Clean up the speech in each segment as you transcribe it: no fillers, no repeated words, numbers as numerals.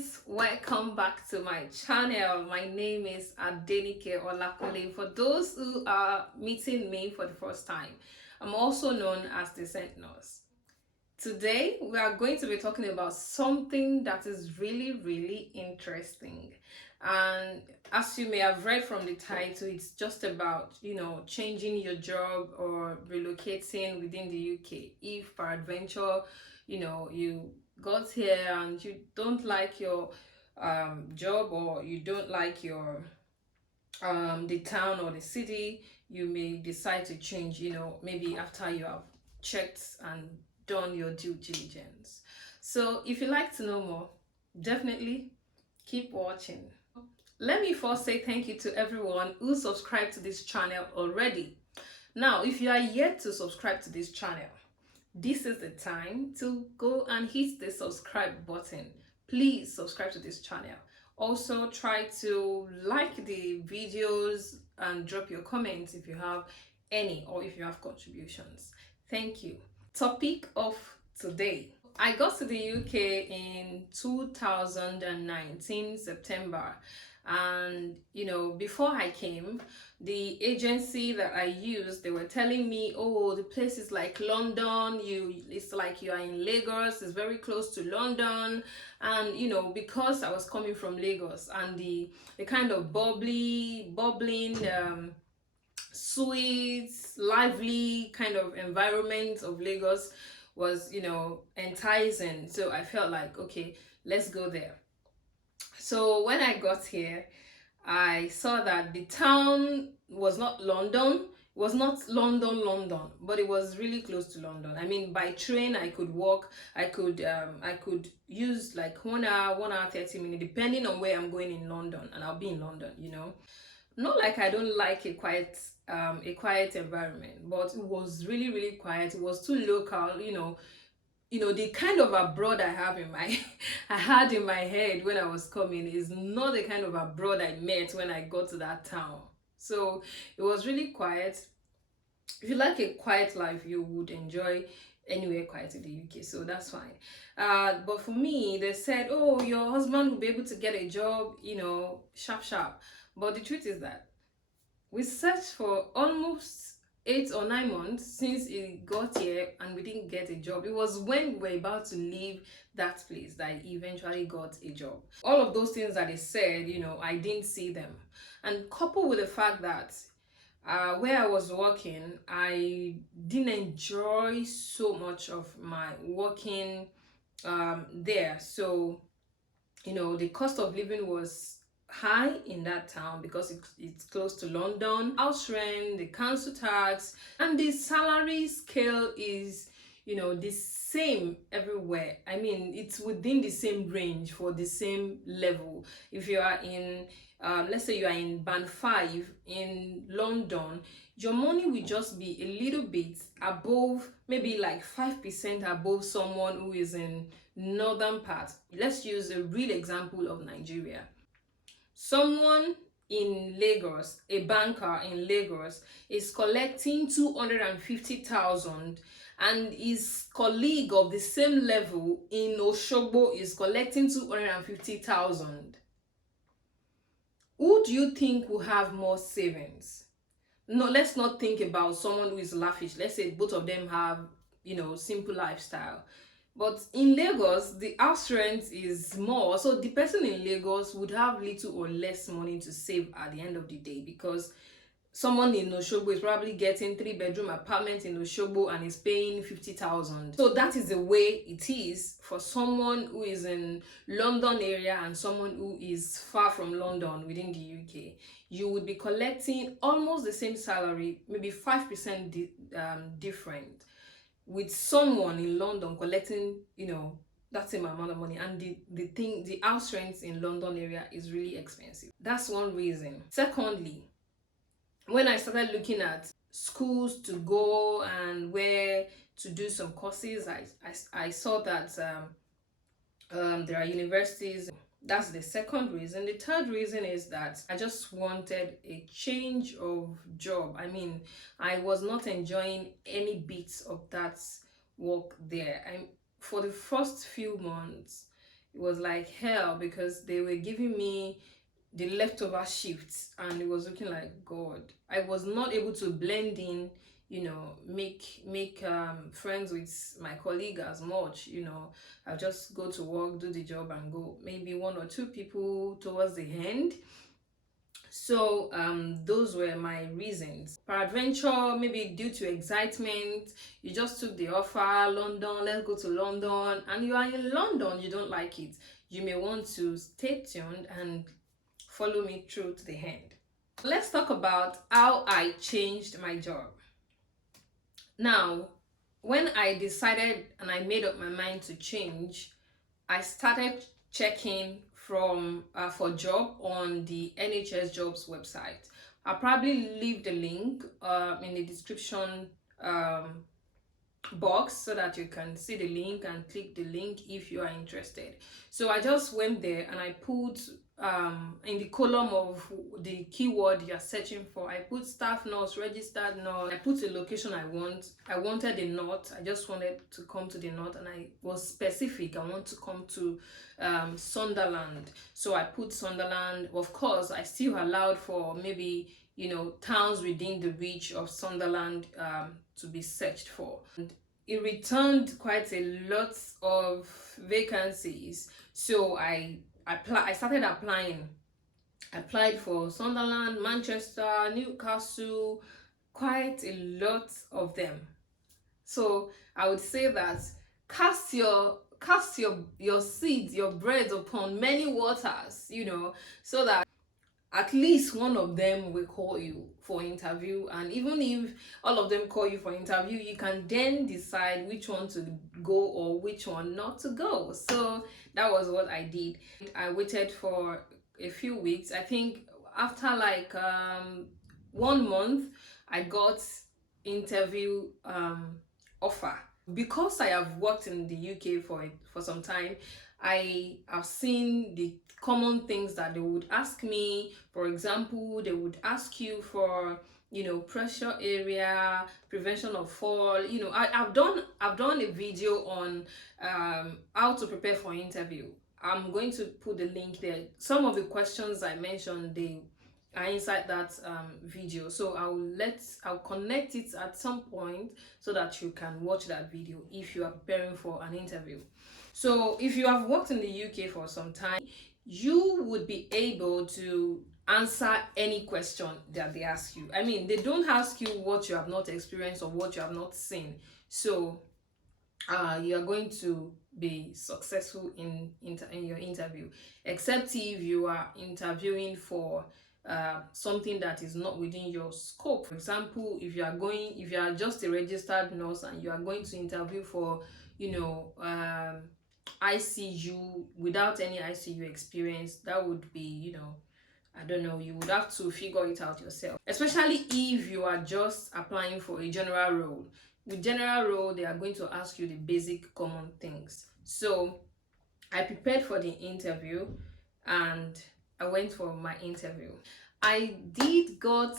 guys, welcome back to my channel. My name is Adenike Olakole. For those who are meeting me for the first time, I'm also known as the Scent Nurse. Today we are going to be talking about something that is really interesting, and as you may have read from the title, it's just about changing your job or relocating within the UK. If peradventure you got here and you don't like your job, or you don't like your the town or the city, you may decide to change, maybe after you have checked and done your due diligence. So if you'd like to know more, definitely keep watching. Let me first say thank you to everyone who subscribed to this channel already. Now, if you are yet to subscribe to this channel, this is the time to go and hit the subscribe button. Please subscribe to this channel. Also, try to like the videos and drop your comments if you have any, or if you have contributions. Thank you. Topic of today. I got to the UK in 2019 September, and before I came, the agency that I used, they were telling me, oh, the place is like London, it's like you are in Lagos, it's very close to London. And because I was coming from Lagos, and the kind of bubbling sweet, lively kind of environment of Lagos was enticing. So I felt like, okay, let's go there. So when I got here, I saw that the town was not London. It was not London, but it was really close to London. I mean, by train I could walk. I could use like 1 hour, 1 hour 30 minutes, depending on where I'm going in London, and I'll be in London. Not like I don't like a quiet environment, but it was really quiet. It was too local. The kind of abroad I have in my I had in my head when I was coming is not the kind of abroad I met when I got to that town. So it was really quiet. If you like a quiet life, you would enjoy anywhere quiet in the UK, so that's fine. But for me, they said, oh, your husband will be able to get a job, sharp. But the truth is that we searched for almost 8 or 9 months since he got here, and we didn't get a job. It was when we were about to leave that place that he eventually got a job. All of those things that they said, I didn't see them. And coupled with the fact that where I was working, I didn't enjoy so much of my working there. So the cost of living was high in that town because it's close to London. House rent, the council tax, and the salary scale is the same everywhere. I mean, it's within the same range for the same level. If you are in let's say you are in band 5 in London, your money will just be a little bit above, maybe like 5% above someone who is in northern part. Let's use a real example of Nigeria. Someone in Lagos, a banker in Lagos, is collecting 250,000, and his colleague of the same level in Osogbo is collecting 250,000. Who do you think will have more savings? No, let's not think about someone who is lavish. Let's say both of them have simple lifestyle. But in Lagos, the house rent is more, so the person in Lagos would have little or less money to save at the end of the day, because someone in Osogbo is probably getting 3-bedroom apartment in Osogbo and is paying 50,000. So that is the way it is for someone who is in London area and someone who is far from London within the UK. You would be collecting almost the same salary, maybe 5% different, with someone in London collecting that same amount of money. And the house rents in London area is really expensive. That's one reason. Secondly, when I started looking at schools to go and where to do some courses, I saw that there are universities. That's the second reason. The third reason is that I just wanted a change of job. I mean, I was not enjoying any bits of that work there. For the first few months, It was like hell because they were giving me the leftover shifts and it was looking like God. I was not able to blend in, make friends with my colleague as much. I just go to work, do the job and go. Maybe one or two people towards the end. So those were my reasons. Peradventure, maybe due to excitement, you just took the offer, London, let's go to London, and you are in London, you don't like it. You may want to stay tuned and follow me through to the end. Let's talk about how I changed my job. Now, when I decided and I made up my mind to change, I started checking for job on the NHS jobs website. I'll probably leave the link in the description um, box so that you can see the link and click the link if you are interested. So I just went there and I put in the column of the keyword you're searching for, I put staff nurse, registered nurse. I put a location I wanted the north. I just wanted to come to the north and I was specific. I want to come to Sunderland. So I put Sunderland. Of course, I still allowed for maybe towns within the reach of Sunderland to be searched for. And it returned quite a lot of vacancies, so I started applying. I applied for Sunderland, Manchester, Newcastle, quite a lot of them. So I would say that cast your seeds, your bread upon many waters, so that at least one of them will call you for interview. And even if all of them call you for interview, you can then decide which one to go or which one not to go. So that was what I did. I waited for a few weeks. I think after like 1 month I got interview offer. Because I have worked in the UK for some time, I have seen the common things that they would ask me. For example, they would ask you for pressure area, prevention of fall. I've done a video on how to prepare for interview. I'm going to put the link there. Some of the questions I mentioned, they are inside that video, so I'll connect it at some point so that you can watch that video if you are preparing for an interview. So if you have worked in the UK for some time, you would be able to answer any question that they ask you. I mean, they don't ask you what you have not experienced or what you have not seen. So you are going to be successful in your interview, except if you are interviewing for something that is not within your scope. For example, if you are just a registered nurse and you are going to interview for ICU without any ICU experience, that would be I don't know, you would have to figure it out yourself, especially if you are just applying for a general role. With general role, they are going to ask you the basic common things. So I prepared for the interview and I went for my interview. I did got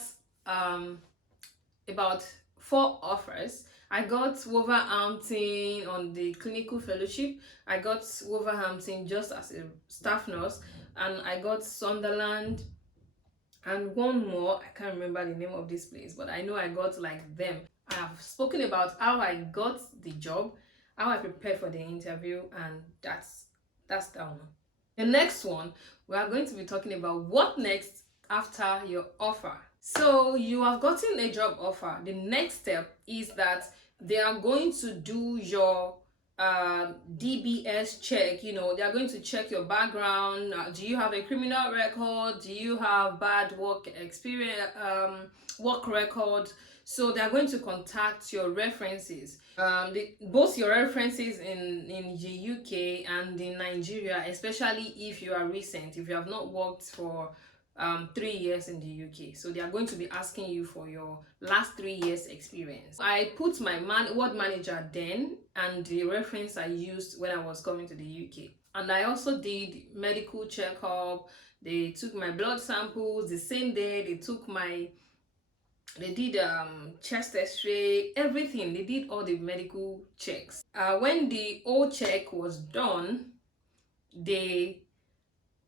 about 4 offers. I got Wolverhampton on the clinical fellowship. I got Wolverhampton just as a staff nurse, and I got Sunderland and one more. I can't remember the name of this place, but I know I got like them. I have spoken about how I got the job, how I prepared for the interview, and that's that one. The next one, we are going to be talking about what next after your offer. So you have gotten a job offer. The next step is that they are going to do your DBS check. They are going to check your background. Do you have a criminal record? Do you have bad work experience, work record? So they are going to contact your references, both your references in the UK and in Nigeria, especially if you are recent, if you have not worked for 3 years in the UK. So they are going to be asking you for your last 3 years experience. I put my ward manager then and the reference I used when I was coming to the UK. And I also did medical checkup. They took my blood samples the same day. They did chest x-ray, everything. They did all the medical checks. When the whole check was done, they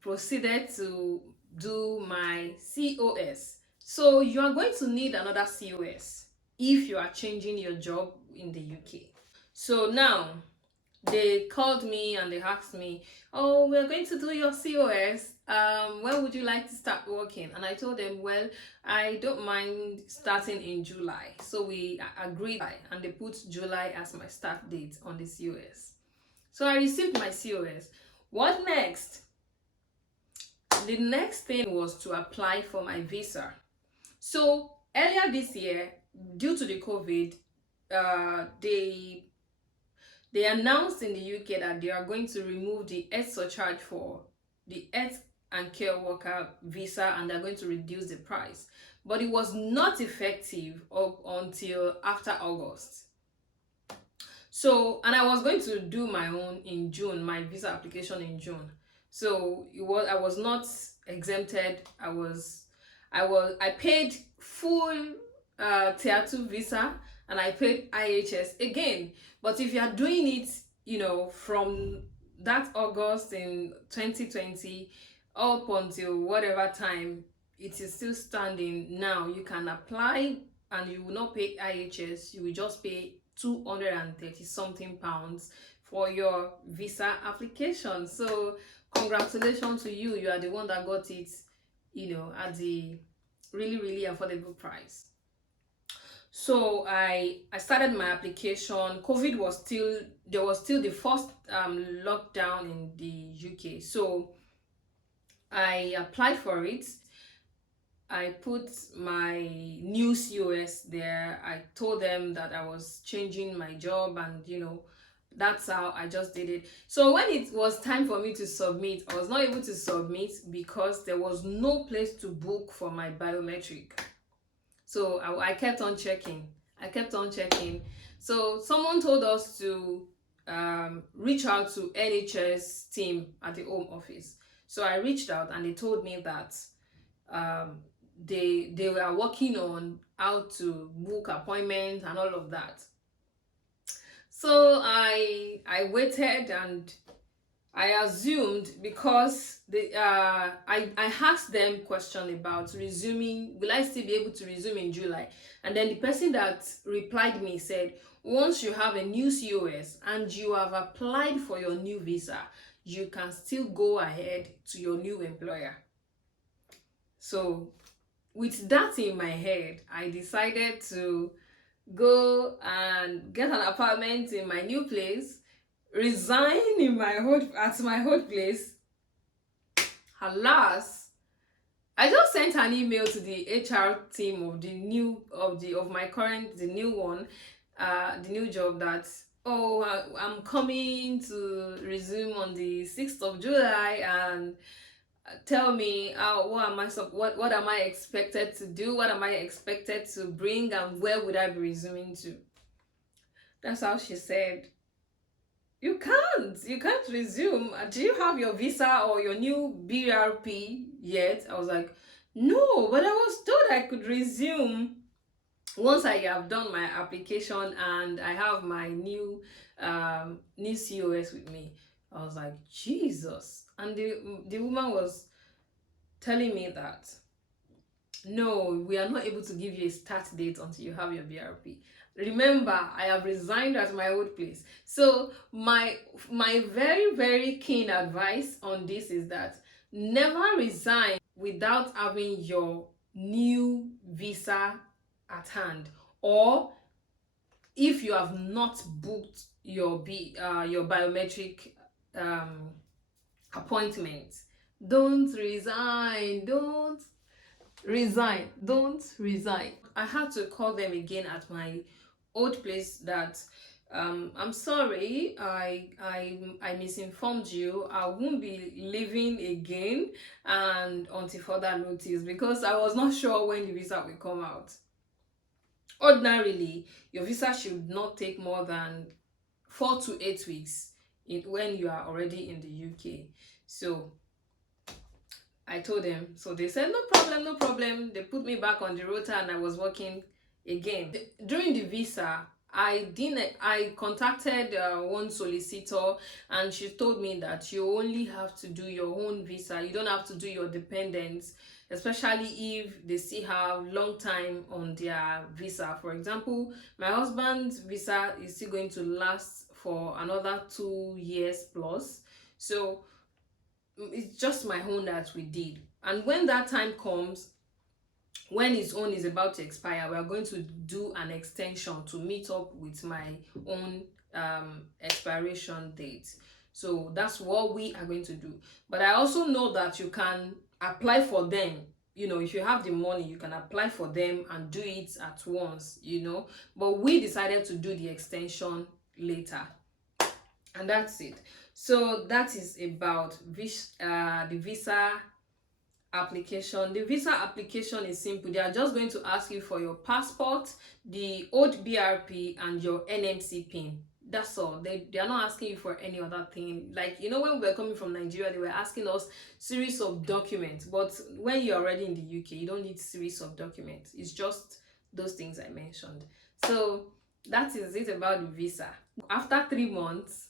proceeded to do my COS. So you are going to need another COS if you are changing your job in the UK. So now they called me and they asked me, oh, we're going to do your COS. When would you like to start working? And I told them, well, I don't mind starting in July. So we agreed, and they put July as my start date on the COS. So I received my COS. What next? The next thing was to apply for my visa. So earlier this year, due to the COVID, they announced in the UK that they are going to remove the health surcharge for the health and care worker visa, and they're going to reduce the price. But it was not effective up until after August. So, and I was going to do my own in June, my visa application in June. So I was not exempted. I paid full tier 2 visa, and I paid IHS again. But if you are doing it, from that August in 2020 up until whatever time, it is still standing now. You can apply and you will not pay IHS. You will just pay 230 something pounds for your visa application. So congratulations to you. You are the one that got it, at the really, really affordable price. So I started my application. COVID was still, there was still the first lockdown in the UK. So I applied for it. I put my new COS there. I told them that I was changing my job, and that's how I just did it. So when it was time for me to submit, I was not able to submit because there was no place to book for my biometric. So I kept on checking. So someone told us to reach out to NHS team at the Home Office. So I reached out, and they told me that they were working on how to book appointments and all of that. So I waited, and I assumed, because I asked them question about resuming, will I still be able to resume in July? And then the person that replied me said, once you have a new COS and you have applied for your new visa, you can still go ahead to your new employer. So with that in my head, I decided to go and get an apartment in my new place, resign at my old place. Alas, I just sent an email to the HR team of the new job that, oh, I'm coming to resume on the 6th of July, and tell me what am I expected to do, what am I expected to bring, and where would I be resuming to. That's how she said, you can't resume. Do you have your visa or your new BRP yet? I was like, no, but I was told I could resume once I have done my application and I have my new COS with me. I was like, Jesus. And the woman was telling me that, no, we are not able to give you a start date until you have your BRP. Remember, I have resigned at my old place. So my very, very keen advice on this is that never resign without having your new visa at hand, or if you have not booked your biometric appointment. Don't resign. Don't resign. I had to call them again at my old place that I'm sorry, I misinformed you. I won't be leaving again and until further notice, because I was not sure when the visa will come out. Ordinarily, your visa should not take more than 4 to 8 weeks when you are already in the UK. So I told them. So they said, no problem. They put me back on the rota, and I was working again. During the visa, I contacted one solicitor, and she told me that you only have to do your own visa. You don't have to do your dependents, especially if they still have long time on their visa. For example, my husband's visa is still going to last for another 2 years plus. So it's just my own that we did. And when that time comes, when his own is about to expire, we are going to do an extension to meet up with my own expiration date. So that's what we are going to do. But I also know that you can apply for them. You know, if you have the money, you can apply for them and do it at once, you know. But we decided to do the extension later, and that's it. So that is about the visa application. The visa application is simple. They are just going to ask you for your passport, the old BRP, and your NMC pin. That's all. They are not asking you for any other thing. Like, you know, when we were coming from Nigeria, they were asking us series of documents. But when you're already in the UK, you don't need series of documents. It's just those things I mentioned. So that is it about the visa. After 3 months,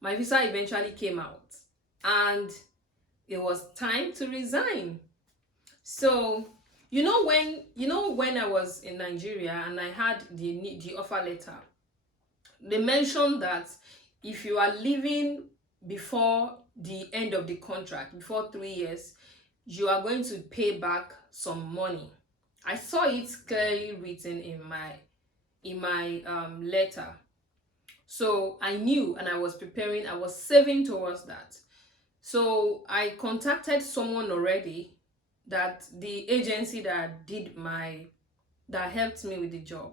my visa eventually came out, and it was time to resign. So when I was in Nigeria and I had the offer letter, they mentioned that if you are leaving before the end of the contract, before 3 years, you are going to pay back some money. I saw it clearly written in my letter. So I knew, and I was preparing, I was saving towards that. So I contacted someone already, that the agency that helped me with the job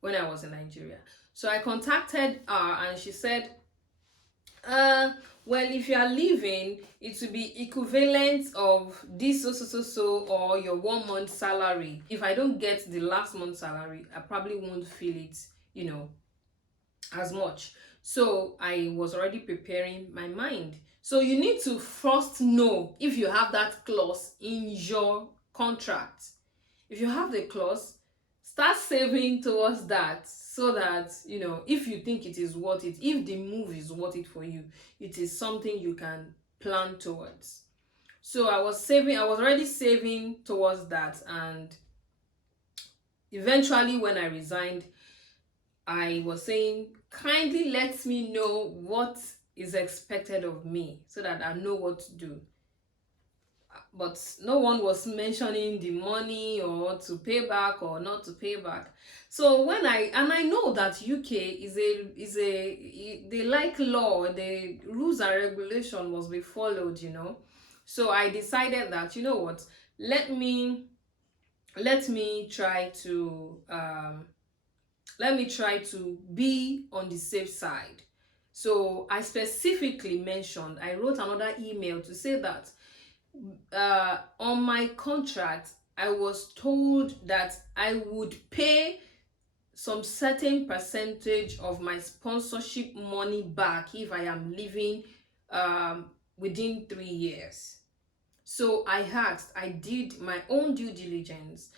when I was in Nigeria. So I contacted her, and she said, well, if you are leaving, it will be equivalent of this so, or your 1 month salary. If I don't get the last month's salary, I probably won't feel it, as much. So I was already preparing my mind. So you need to first know if you have that clause in your contract. If you have the clause, start saving towards that, so that if you think it is worth it, if the move is worth it for you, it is something you can plan towards. So I was already saving towards that, and eventually when I resigned, I was saying, kindly let me know what is expected of me so that I know what to do. But no one was mentioning the money or to pay back or not to pay back. So I know that UK they like law, the rules and regulation must be followed, So I decided that, you know what, let me try to be on the safe side. So I specifically mentioned, I wrote another email to say that on my contract, I was told that I would pay some certain percentage of my sponsorship money back if I am leaving within 3 years. So I did my own due diligence,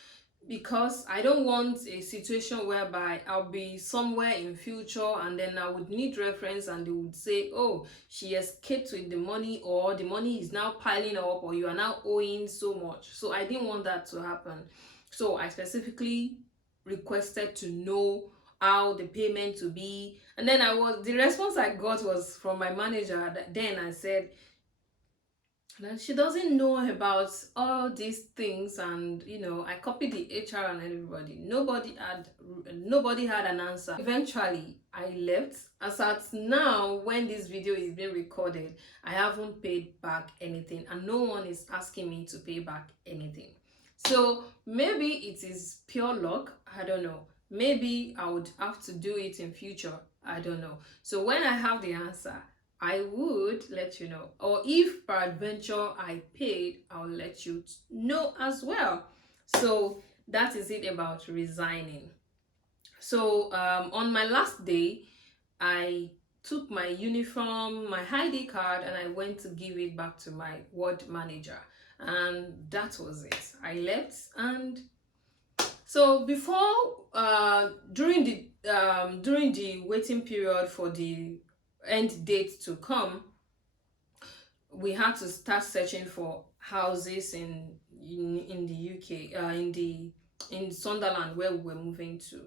because I don't want a situation whereby I'll be somewhere in future and then I would need reference and they would say, oh, she escaped with the money, or the money is now piling up, or you are now owing so much. So I didn't want that to happen. So I specifically requested to know how the payment to be, and then the response I got was from my manager. Then I said that she doesn't know about all these things, and I copied the HR and everybody. Nobody had an answer. Eventually I left. As at now, when this video is being recorded, I haven't paid back anything, and no one is asking me to pay back anything. So maybe it is pure luck, I don't know. Maybe I would have to do it in future, I don't know. So when I have the answer, I would let you know. Or if peradventure I paid, I'll let you know as well. So that is it about resigning. So on my last day, I took my uniform, my ID card, and I went to give it back to my ward manager. And that was it. I left, and So before, during the waiting period for the end date to come, we had to start searching for houses in the UK, in Sunderland, where we were moving to.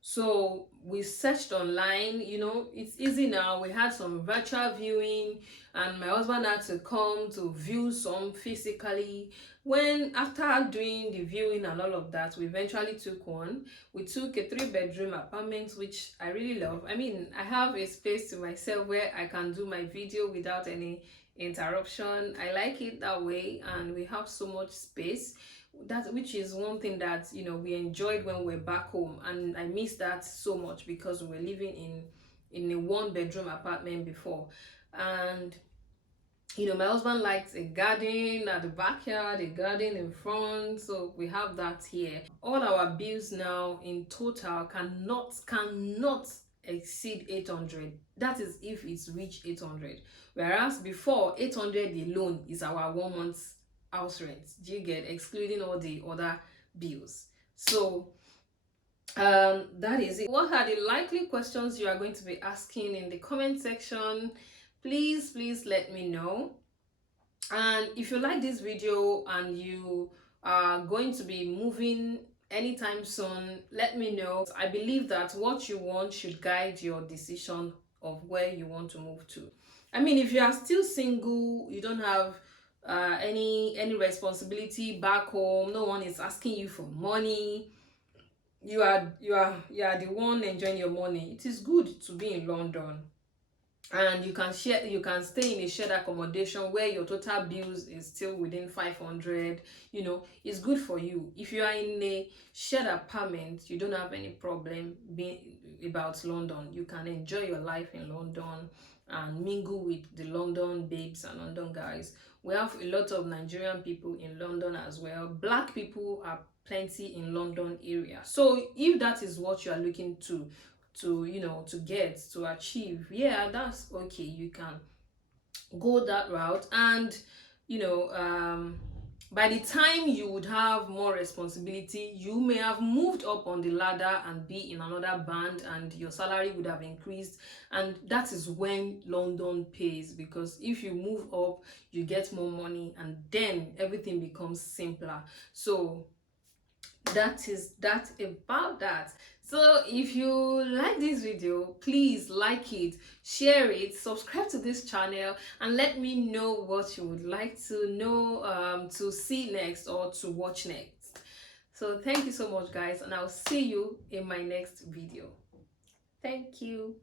So we searched online, it's easy now. We had some virtual viewing, and my husband had to come to view some physically. When after doing the viewing and all of that, we eventually took one. We took a 3-bedroom apartment, which I really love. I mean, I have a space to myself where I can do my video without any interruption. I like it that way, and we have so much space, that which is one thing that we enjoyed when we are back home, and I miss that so much because we were living in a 1-bedroom apartment before. And my husband likes a garden at the backyard, a garden in front, so we have that here. All our bills now in total cannot exceed 800. That is if it's reached 800, whereas before, 800 alone is our 1 month's house rent. Do you get, excluding all the other bills? So that is it. What are the likely questions you are going to be asking in the comment section? Please let me know. And if you like this video and you are going to be moving anytime soon, let me know. I believe that what you want should guide your decision of where you want to move to. I mean, if you are still single, you don't have any responsibility back home, no one is asking you for money, you are the one enjoying your money, it is good to be in London. And you can stay in a shared accommodation where your total bills is still within 500. It's good for you. If you are in a shared apartment, you don't have any problem being about London. You can enjoy your life in London and mingle with the London babes and London guys. We have a lot of Nigerian people in London as well. Black people are plenty in London area. So if that is what you are looking to get to achieve, yeah, that's okay. You can go that route. And by the time you would have more responsibility, you may have moved up on the ladder and be in another band, and your salary would have increased. And that is when London pays, because if you move up, you get more money, and then everything becomes simpler. So that is that about that. So if you like this video, please like it, share it, subscribe to this channel, and let me know what you would like to know, to see next or to watch next. So thank you so much, guys, and I'll see you in my next video. Thank you.